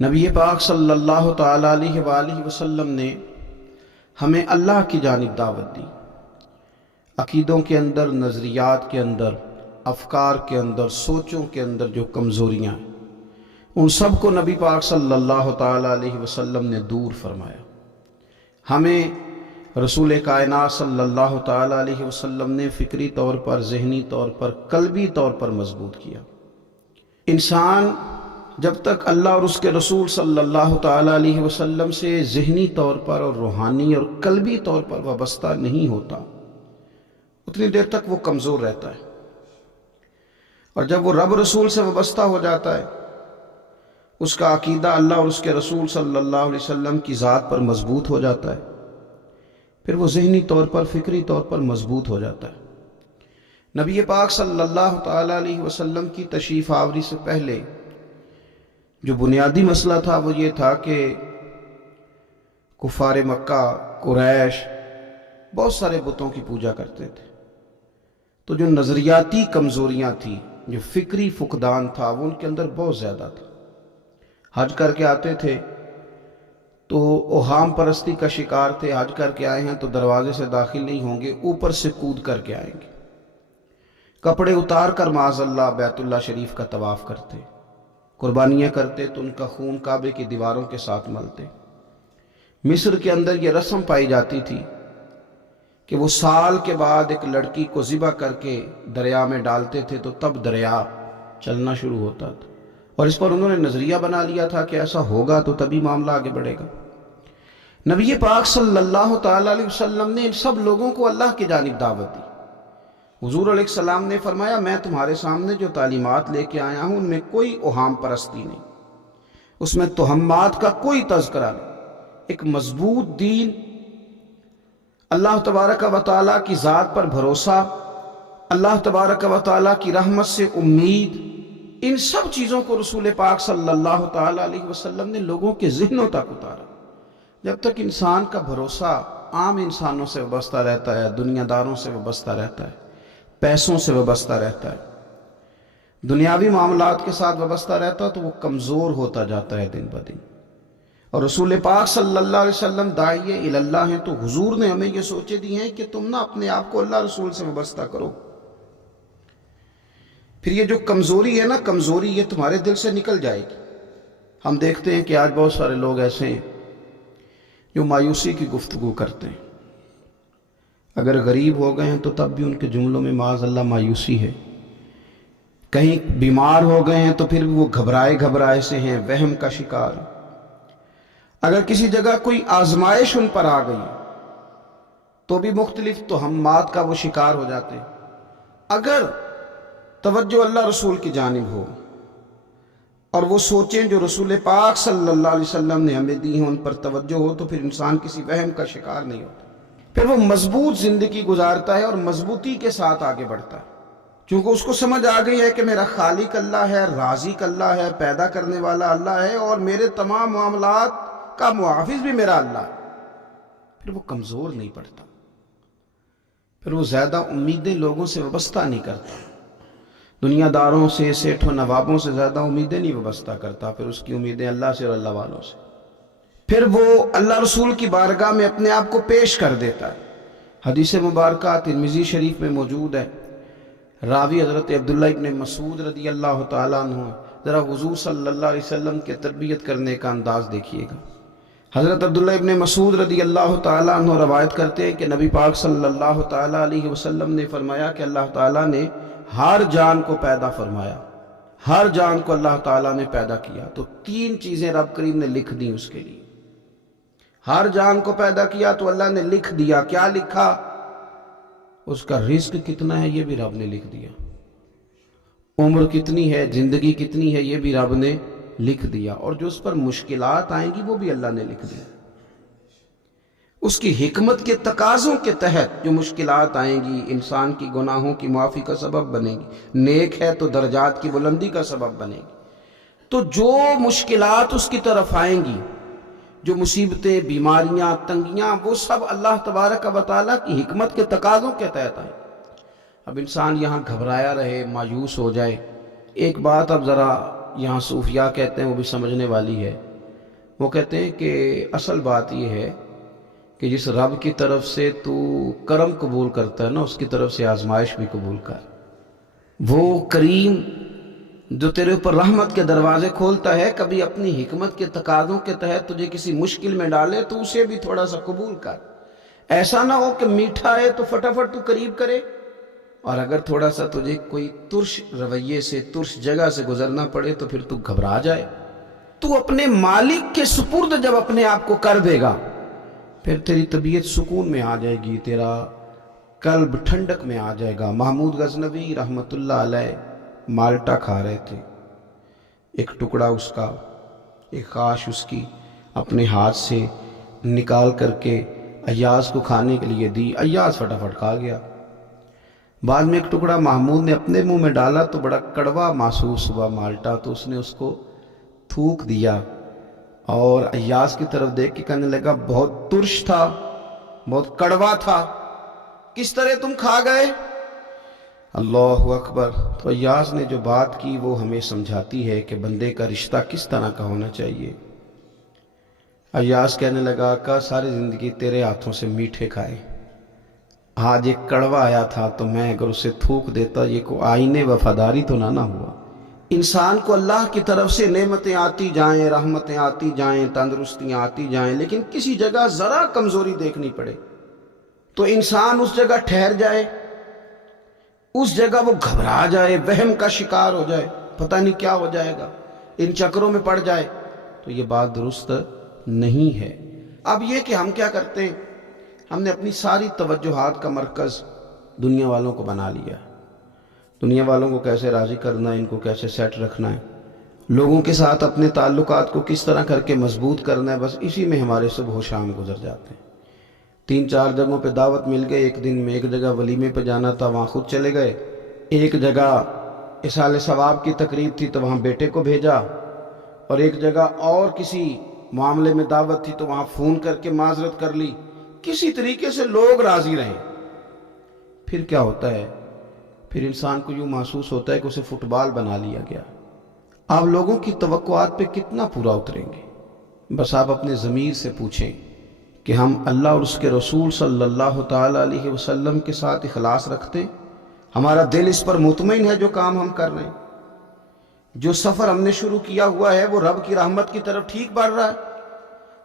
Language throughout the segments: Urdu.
نبی پاک صلی اللہ تعالیٰ علیہ وآلہ وسلم نے ہمیں اللہ کی جانب دعوت دی۔ عقیدوں کے اندر، نظریات کے اندر، افکار کے اندر، سوچوں کے اندر جو کمزوریاں ہیں ان سب کو نبی پاک صلی اللہ تعالیٰ علیہ وسلم نے دور فرمایا۔ ہمیں رسول کائنات صلی اللہ تعالیٰ علیہ وسلم نے فکری طور پر، ذہنی طور پر، قلبی طور پر مضبوط کیا۔ انسان جب تک اللہ اور اس کے رسول صلی اللہ تعالیٰ علیہ وسلم سے ذہنی طور پر اور روحانی اور قلبی طور پر وابستہ نہیں ہوتا اتنی دیر تک وہ کمزور رہتا ہے، اور جب وہ رب رسول سے وابستہ ہو جاتا ہے اس کا عقیدہ اللہ اور اس کے رسول صلی اللہ علیہ وسلم کی ذات پر مضبوط ہو جاتا ہے، پھر وہ ذہنی طور پر، فکری طور پر مضبوط ہو جاتا ہے۔ نبی پاک صلی اللہ تعالیٰ علیہ وسلم کی تشریف آوری سے پہلے جو بنیادی مسئلہ تھا وہ یہ تھا کہ کفار مکہ، قریش بہت سارے بتوں کی پوجا کرتے تھے، تو جو نظریاتی کمزوریاں تھیں، جو فکری فقدان تھا وہ ان کے اندر بہت زیادہ تھا۔ حج کر کے آتے تھے تو اوہام پرستی کا شکار تھے، حج کر کے آئے ہیں تو دروازے سے داخل نہیں ہوں گے، اوپر سے کود کر کے آئیں گے، کپڑے اتار کر معاذ اللہ بیت اللہ شریف کا طواف کرتے، قربانیاں کرتے تو ان کا خون کعبے کی دیواروں کے ساتھ ملتے۔ مصر کے اندر یہ رسم پائی جاتی تھی کہ وہ سال کے بعد ایک لڑکی کو ذبح کر کے دریا میں ڈالتے تھے تو تب دریا چلنا شروع ہوتا تھا، اور اس پر انہوں نے نظریہ بنا لیا تھا کہ ایسا ہوگا تو تبھی معاملہ آگے بڑھے گا۔ نبی پاک صلی اللہ تعالیٰ علیہ وسلم نے ان سب لوگوں کو اللہ کی جانب دعوت دی۔ حضور علیہ السلام نے فرمایا میں تمہارے سامنے جو تعلیمات لے کے آیا ہوں ان میں کوئی اوہام پرستی نہیں، اس میں توہمات کا کوئی تذکرہ نہیں، ایک مضبوط دین، اللہ تبارک و تعالیٰ کی ذات پر بھروسہ، اللہ تبارک و تعالیٰ کی رحمت سے امید، ان سب چیزوں کو رسول پاک صلی اللہ تعالیٰ علیہ وسلم نے لوگوں کے ذہنوں تک اتارا۔ جب تک انسان کا بھروسہ عام انسانوں سے وابستہ رہتا ہے، دنیا داروں سے وابستہ رہتا ہے، پیسوں سے وابستہ رہتا ہے، دنیاوی معاملات کے ساتھ وابستہ رہتا ہے تو وہ کمزور ہوتا جاتا ہے دن بدن۔ اور رسول پاک صلی اللہ علیہ وسلم داعی الی اللہ ہیں تو حضور نے ہمیں یہ سوچے دی ہیں کہ تم نہ اپنے آپ کو اللہ رسول سے وابستہ کرو، پھر یہ جو کمزوری ہے نا، کمزوری یہ تمہارے دل سے نکل جائے گی۔ ہم دیکھتے ہیں کہ آج بہت سارے لوگ ایسے ہیں جو مایوسی کی گفتگو کرتے ہیں، اگر غریب ہو گئے ہیں تو تب بھی ان کے جملوں میں معاذ اللہ مایوسی ہے، کہیں بیمار ہو گئے ہیں تو پھر بھی وہ گھبرائے سے ہیں، وہم کا شکار ہیں، اگر کسی جگہ کوئی آزمائش ان پر آ گئی تو بھی مختلف توہمات کا وہ شکار ہو جاتے ہیں۔ اگر توجہ اللہ رسول کی جانب ہو اور وہ سوچیں جو رسول پاک صلی اللہ علیہ وسلم نے ہمیں دی ہیں ان پر توجہ ہو تو پھر انسان کسی وہم کا شکار نہیں ہوتا، پھر وہ مضبوط زندگی گزارتا ہے اور مضبوطی کے ساتھ آگے بڑھتا ہے، کیونکہ اس کو سمجھ آ گئی ہے کہ میرا خالق اللہ ہے، رازق اللہ ہے، پیدا کرنے والا اللہ ہے، اور میرے تمام معاملات کا محافظ بھی میرا اللہ ہے۔ پھر وہ کمزور نہیں پڑتا، پھر وہ زیادہ امیدیں لوگوں سے وابستہ نہیں کرتا، دنیا داروں سے، سیٹھ و نوابوں سے زیادہ امیدیں نہیں وابستہ کرتا، پھر اس کی امیدیں اللہ سے اور اللہ والوں سے، پھر وہ اللہ رسول کی بارگاہ میں اپنے آپ کو پیش کر دیتا ہے۔ حدیث مبارکہ ترمذی شریف میں موجود ہے، راوی حضرت عبداللہ ابن مسعود رضی اللہ تعالیٰ عنہ، ذرا حضور صلی اللہ علیہ وسلم کے تربیت کرنے کا انداز دیکھیے گا۔ حضرت عبداللہ ابن مسعود رضی اللہ تعالیٰ عنہ روایت کرتے ہیں کہ نبی پاک صلی اللہ تعالیٰ علیہ وسلم نے فرمایا کہ اللہ تعالیٰ نے ہر جان کو پیدا فرمایا، ہر جان کو اللہ تعالیٰ نے پیدا کیا تو تین چیزیں رب کریم نے لکھ دی اس کے لیے۔ ہر جان کو پیدا کیا تو اللہ نے لکھ دیا، کیا لکھا؟ اس کا رزق کتنا ہے یہ بھی رب نے لکھ دیا، عمر کتنی ہے، زندگی کتنی ہے یہ بھی رب نے لکھ دیا، اور جو اس پر مشکلات آئیں گی وہ بھی اللہ نے لکھ دیا۔ اس کی حکمت کے تقاضوں کے تحت جو مشکلات آئیں گی انسان کی گناہوں کی معافی کا سبب بنے گی، نیک ہے تو درجات کی بلندی کا سبب بنے گی، تو جو مشکلات اس کی طرف آئیں گی، جو مصیبتیں، بیماریاں، تنگیاں، وہ سب اللہ تبارک و تعالیٰ کی حکمت کے تقاضوں کے تحت آئیں۔ اب انسان یہاں گھبرایا رہے، مایوس ہو جائے۔ ایک بات اب ذرا یہاں صوفیاء کہتے ہیں وہ بھی سمجھنے والی ہے، وہ کہتے ہیں کہ اصل بات یہ ہے کہ جس رب کی طرف سے تو کرم قبول کرتا ہے نا، اس کی طرف سے آزمائش بھی قبول کر۔ وہ کریم جو تیرے اوپر رحمت کے دروازے کھولتا ہے، کبھی اپنی حکمت کے تقاضوں کے تحت تجھے کسی مشکل میں ڈالے تو اسے بھی تھوڑا سا قبول کر۔ ایسا نہ ہو کہ میٹھا ہے تو فٹافٹ تو قریب کرے، اور اگر تھوڑا سا تجھے کوئی ترش رویے سے، ترش جگہ سے گزرنا پڑے تو پھر تو گھبرا جائے۔ تو اپنے مالک کے سپرد جب اپنے آپ کو کر دے گا، پھر تیری طبیعت سکون میں آ جائے گی، تیرا قلب ٹھنڈک میں آ جائے گا۔ محمود غزنوی رحمت اللہ علیہ مالٹا کھا رہے تھے، ایک ٹکڑا اس کا، ایک خاش اس کی اپنے ہاتھ سے نکال کر کے ایاز کو کھانے کے لیے دی، ایاز فٹافٹ کھا گیا۔ بعد میں ایک ٹکڑا محمود نے اپنے منہ میں ڈالا تو بڑا کڑوا محسوس ہوا مالٹا، تو اس نے اس کو تھوک دیا اور ایاز کی طرف دیکھ کے کہنے لگا بہت ترش تھا، بہت کڑوا تھا، کس طرح تم کھا گئے؟ اللہ اکبر۔ تو ایاز نے جو بات کی وہ ہمیں سمجھاتی ہے کہ بندے کا رشتہ کس طرح کا ہونا چاہیے۔ ایاز کہنے لگا کہ ساری زندگی تیرے ہاتھوں سے میٹھے کھائے، آج ایک کڑوا آیا تھا تو میں اگر اسے تھوک دیتا، یہ کو آئین وفاداری تو نہ ہوا۔ انسان کو اللہ کی طرف سے نعمتیں آتی جائیں، رحمتیں آتی جائیں، تندرستیاں آتی جائیں، لیکن کسی جگہ ذرا کمزوری دیکھنی پڑے تو انسان اس جگہ ٹھہر جائے، اس جگہ وہ گھبرا جائے، وہم کا شکار ہو جائے، پتہ نہیں کیا ہو جائے گا، ان چکروں میں پڑ جائے، تو یہ بات درست نہیں ہے۔ اب یہ کہ ہم کیا کرتے ہیں، ہم نے اپنی ساری توجہات کا مرکز دنیا والوں کو بنا لیا، دنیا والوں کو کیسے راضی کرنا ہے، ان کو کیسے سیٹ رکھنا ہے، لوگوں کے ساتھ اپنے تعلقات کو کس طرح کر کے مضبوط کرنا ہے، بس اسی میں ہمارے صبح و شام گزر جاتے ہیں۔ 3-4 جگہوں پہ دعوت مل گئی ایک دن میں، ایک جگہ ولیمے پہ جانا تھا وہاں خود چلے گئے، ایک جگہ اصال ثواب کی تقریب تھی تو وہاں بیٹے کو بھیجا، اور ایک جگہ اور کسی معاملے میں دعوت تھی تو وہاں فون کر کے معذرت کر لی، کسی طریقے سے لوگ راضی رہیں۔ پھر کیا ہوتا ہے، پھر انسان کو یوں محسوس ہوتا ہے کہ اسے فٹ بال بنا لیا گیا۔ آپ لوگوں کی توقعات پہ کتنا پورا اتریں گے؟ بس آپ اپنے ضمیر سے پوچھیں کہ ہم اللہ اور اس کے رسول صلی اللہ تعالیٰ علیہ وسلم کے ساتھ اخلاص رکھتے، ہمارا دل اس پر مطمئن ہے جو کام ہم کر رہے ہیں، جو سفر ہم نے شروع کیا ہوا ہے وہ رب کی رحمت کی طرف ٹھیک بڑھ رہا ہے۔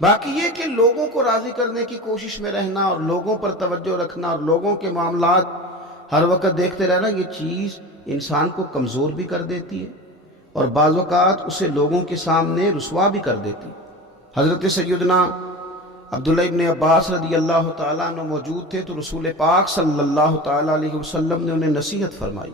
باقی یہ کہ لوگوں کو راضی کرنے کی کوشش میں رہنا اور لوگوں پر توجہ رکھنا اور لوگوں کے معاملات ہر وقت دیکھتے رہنا، یہ چیز انسان کو کمزور بھی کر دیتی ہے اور بعض اوقات اسے لوگوں کے سامنے رسوا بھی کر دیتی۔ حضرت سیدنا عبداللہ ابن عباس رضی اللہ تعالیٰ عنہ موجود تھے تو رسول پاک صلی اللہ تعالیٰ علیہ وسلم نے انہیں نصیحت فرمائی۔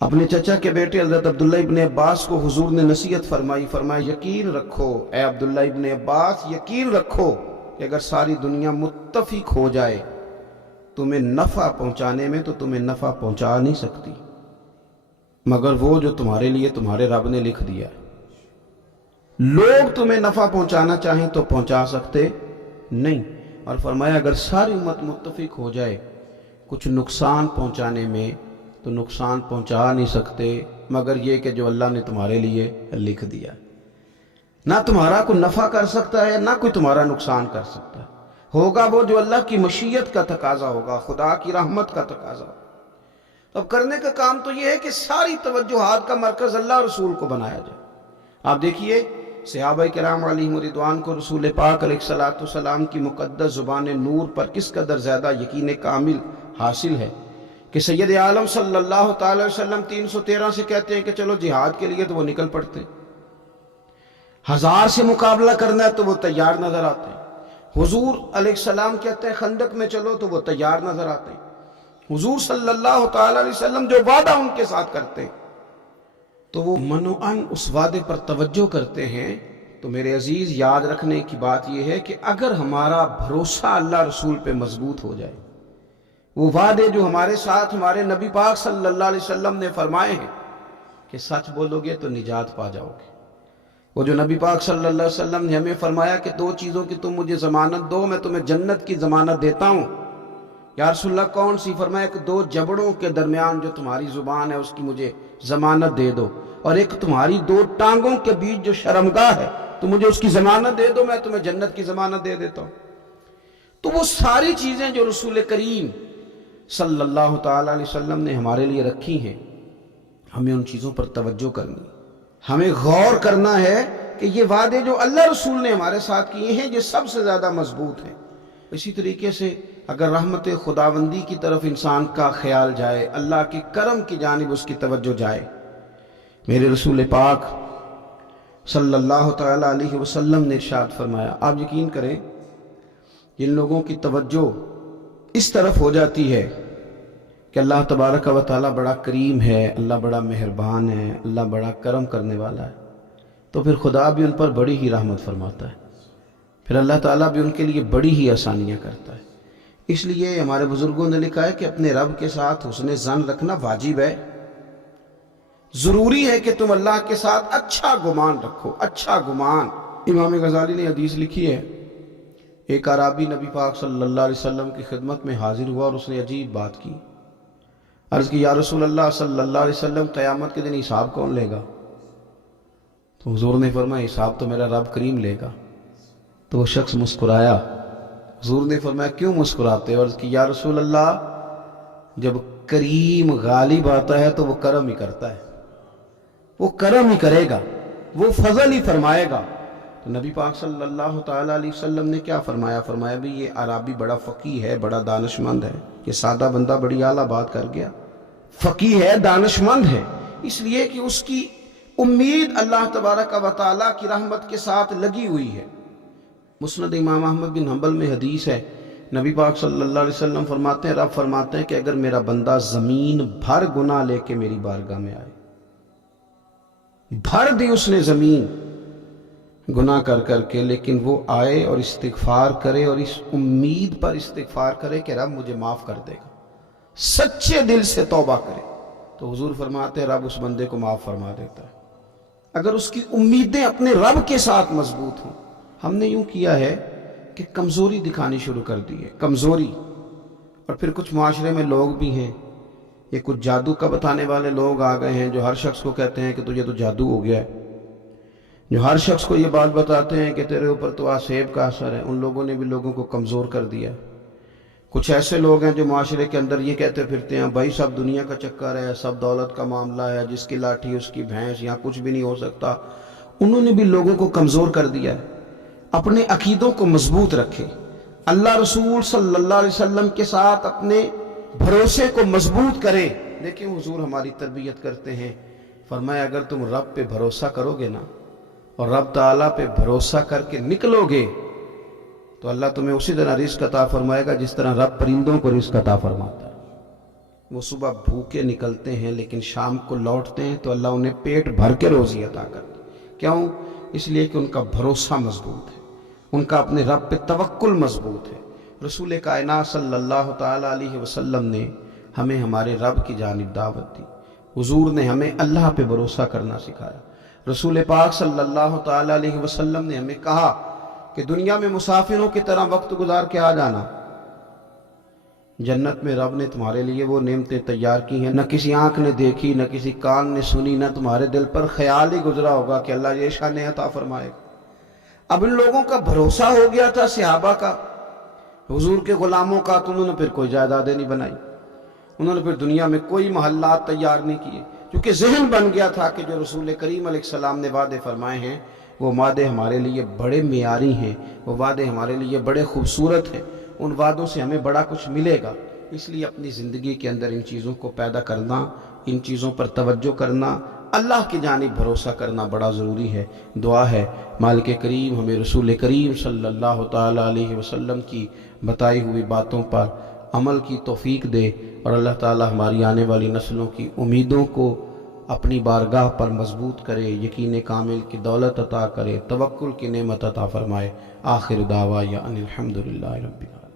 اپنے چچا کے بیٹے حضرت عبداللہ ابن عباس کو حضور نے نصیحت فرمائی، فرمایا یقین رکھو اے عبداللہ ابن عباس، یقین رکھو کہ اگر ساری دنیا متفق ہو جائے تمہیں نفع پہنچانے میں تو تمہیں نفع پہنچا نہیں سکتی مگر وہ جو تمہارے لیے تمہارے رب نے لکھ دیا۔ لوگ تمہیں نفع پہنچانا چاہیں تو پہنچا سکتے نہیں، اور فرمایا اگر ساری امت متفق ہو جائے کچھ نقصان پہنچانے میں تو نقصان پہنچا نہیں سکتے مگر یہ کہ جو اللہ نے تمہارے لیے لکھ دیا۔ نہ تمہارا کوئی نفع کر سکتا ہے نہ کوئی تمہارا نقصان کر سکتا ہے، ہوگا وہ جو اللہ کی مشیت کا تقاضا ہوگا، خدا کی رحمت کا تقاضا ہوگا۔ اب کرنے کا کام تو یہ ہے کہ ساری توجہات کا مرکز اللہ رسول کو بنایا جائے۔ آپ دیکھیے صحابہ کرام علیہم رضوان کو رسول پاک علیہ الصلوۃ والسلام کی مقدس زبان نور پر کس قدر زیادہ یقین کامل حاصل ہے کہ سید عالم صلی اللہ تعالی وسلم 313 سے کہتے ہیں کہ چلو جہاد کے لیے تو وہ نکل پڑتے ہیں، 1000 سے مقابلہ کرنا ہے تو وہ تیار نظر آتے ہیں۔ حضور علیہ السلام کہتے ہیں خندق میں چلو تو وہ تیار نظر آتے ہیں۔ حضور صلی اللہ تعالی علیہ وسلم جو وعدہ ان کے ساتھ کرتے ہیں تو وہ منوعاً اس وعدے پر توجہ کرتے ہیں۔ تو میرے عزیز یاد رکھنے کی بات یہ ہے کہ اگر ہمارا بھروسہ اللہ رسول پہ مضبوط ہو جائے، وہ وعدے جو ہمارے ساتھ ہمارے نبی پاک صلی اللہ علیہ وسلم نے فرمائے ہیں کہ سچ بولو گے تو نجات پا جاؤ گے، وہ جو نبی پاک صلی اللہ علیہ وسلم نے ہمیں فرمایا کہ 2 چیزوں کی تم مجھے ضمانت دو میں تمہیں جنت کی ضمانت دیتا ہوں، یا رسول اللہ کون سی؟ فرمایا کہ 2 جبڑوں کے درمیان جو تمہاری زبان ہے اس کی مجھے ضمانت دے دو، اور ایک تمہاری 2 ٹانگوں کے بیچ جو شرمگاہ ہے تو مجھے اس کی ضمانت دے دو، میں تمہیں جنت کی ضمانت دے دیتا ہوں۔ تو وہ ساری چیزیں جو رسول کریم صلی اللہ تعالیٰ علیہ وسلم نے ہمارے لیے رکھی ہیں، ہمیں ان چیزوں پر توجہ کرنی، ہمیں غور کرنا ہے کہ یہ وعدے جو اللہ رسول نے ہمارے ساتھ کیے ہیں یہ سب سے زیادہ مضبوط ہیں۔ اسی طریقے سے اگر رحمت خداوندی کی طرف انسان کا خیال جائے، اللہ کے کرم کی جانب اس کی توجہ جائے، میرے رسول پاک صلی اللہ تعالیٰ علیہ وسلم نے ارشاد فرمایا، آپ یقین کریں جن لوگوں کی توجہ اس طرف ہو جاتی ہے کہ اللہ تبارک و تعالیٰ بڑا کریم ہے، اللہ بڑا مہربان ہے، اللہ بڑا کرم کرنے والا ہے، تو پھر خدا بھی ان پر بڑی ہی رحمت فرماتا ہے، پھر اللہ تعالیٰ بھی ان کے لیے بڑی ہی آسانیاں کرتا ہے۔ اس لیے ہمارے بزرگوں نے لکھا ہے کہ اپنے رب کے ساتھ حسن ظن رکھنا واجب ہے، ضروری ہے کہ تم اللہ کے ساتھ اچھا گمان رکھو، اچھا گمان۔ امام غزالی نے حدیث لکھی ہے، ایک اعرابی نبی پاک صلی اللہ علیہ وسلم کی خدمت میں حاضر ہوا اور اس نے عجیب بات کی، عرض کی یا رسول اللہ صلی اللہ علیہ وسلم قیامت کے دن حساب کون لے گا؟ تو حضور نے فرمایا حساب تو میرا رب کریم لے گا۔ تو وہ شخص مسکرایا، حضور نے فرمایا کیوں مسکراتے ہو؟ عرض کی یا رسول اللہ جب کریم غالب آتا ہے تو وہ کرم ہی کرتا ہے، وہ کرم ہی کرے گا، وہ فضل ہی فرمائے گا۔ تو نبی پاک صلی اللہ تعالیٰ علیہ وسلم نے کیا فرمایا؟ فرمایا بھی یہ عربی بڑا فقیہ ہے، بڑا دانشمند ہے، یہ سادہ بندہ بڑی اعلیٰ بات کر گیا، فقیہ ہے، دانشمند ہے، اس لیے کہ اس کی امید اللہ تبارک و تعالیٰ کی رحمت کے ساتھ لگی ہوئی ہے۔ مسند امام احمد بن حنبل میں حدیث ہے، نبی پاک صلی اللہ علیہ وسلم فرماتے ہیں، رب فرماتے ہیں کہ اگر میرا بندہ زمین بھر گناہ لے کے میری بارگاہ میں آئے، بھر دی اس نے زمین گناہ کر کر کے، لیکن وہ آئے اور استغفار کرے اور اس امید پر استغفار کرے کہ رب مجھے معاف کر دے گا، سچے دل سے توبہ کرے، تو حضور فرماتے ہیں رب اس بندے کو معاف فرما دیتا ہے، اگر اس کی امیدیں اپنے رب کے ساتھ مضبوط ہوں۔ ہم نے یوں کیا ہے کہ کمزوری دکھانی شروع کر دی ہے، کمزوری، اور پھر کچھ معاشرے میں لوگ بھی ہیں، یہ کچھ جادو کا بتانے والے لوگ آ گئے ہیں جو ہر شخص کو کہتے ہیں کہ تجھے تو جادو ہو گیا ہے، جو ہر شخص کو یہ بات بتاتے ہیں کہ تیرے اوپر تو آسیب کا اثر ہے۔ ان لوگوں نے بھی لوگوں کو کمزور کر دیا۔ کچھ ایسے لوگ ہیں جو معاشرے کے اندر یہ کہتے پھرتے ہیں بھائی سب دنیا کا چکر ہے، سب دولت کا معاملہ ہے، جس کی لاٹھی اس کی بھینس، یہاں کچھ بھی نہیں ہو سکتا۔ انہوں نے بھی لوگوں کو کمزور کر دیا ہے۔ اپنے عقیدوں کو مضبوط رکھے، اللہ رسول صلی اللہ علیہ وسلم کے ساتھ اپنے بھروسے کو مضبوط کرے۔ دیکھیں حضور ہماری تربیت کرتے ہیں، فرمایا اگر تم رب پہ بھروسہ کرو گے نا اور رب تعالیٰ پہ بھروسہ کر کے نکلو گے تو اللہ تمہیں اسی طرح رزق عطا فرمائے گا جس طرح رب پرندوں کو رزق عطا فرماتا ہے۔ وہ صبح بھوکے نکلتے ہیں لیکن شام کو لوٹتے ہیں تو اللہ انہیں پیٹ بھر کے روزی عطا کرتا ہے۔ کیوں؟ اس لیے کہ ان کا بھروسہ مضبوط ہے، ان کا اپنے رب پہ توکل مضبوط ہے۔ رسول کائنات صلی اللہ تعالیٰ علیہ وسلم نے ہمیں ہمارے رب کی جانب دعوت دی، حضور نے ہمیں اللہ پہ بھروسہ کرنا سکھایا۔ رسول پاک صلی اللہ تعالیٰ علیہ وسلم نے ہمیں کہا کہ دنیا میں مسافروں کی طرح وقت گزار کے آ جانا، جنت میں رب نے تمہارے لیے وہ نعمتیں تیار کی ہیں، نہ کسی آنکھ نے دیکھی، نہ کسی کان نے سنی، نہ تمہارے دل پر خیال ہی گزرا ہوگا کہ اللہ یہ شان عطا فرمائے گا۔ اب ان لوگوں کا بھروسہ ہو گیا تھا صحابہ کا، حضور کے غلاموں کا، تو انہوں نے پھر کوئی جائیدادیں نہیں بنائی، انہوں نے پھر دنیا میں کوئی محلات تیار نہیں کیے، کیونکہ ذہن بن گیا تھا کہ جو رسول کریم علیہ السلام نے وعدے فرمائے ہیں وہ وعدے ہمارے لیے بڑے معیاری ہیں، وہ وعدے ہمارے لیے بڑے خوبصورت ہیں، ان وعدوں سے ہمیں بڑا کچھ ملے گا۔ اس لیے اپنی زندگی کے اندر ان چیزوں کو پیدا کرنا، ان چیزوں پر توجہ کرنا، اللہ کی جانب بھروسہ کرنا بڑا ضروری ہے۔ دعا ہے مالک کریم ہمیں رسول کریم صلی اللہ تعالیٰ علیہ وسلم کی بتائی ہوئی باتوں پر عمل کی توفیق دے، اور اللہ تعالیٰ ہماری آنے والی نسلوں کی امیدوں کو اپنی بارگاہ پر مضبوط کرے، یقین کامل کی دولت عطا کرے، توکل کی نعمت عطا فرمائے۔ آخر دعوایا ان الحمدللہ رب العالمین۔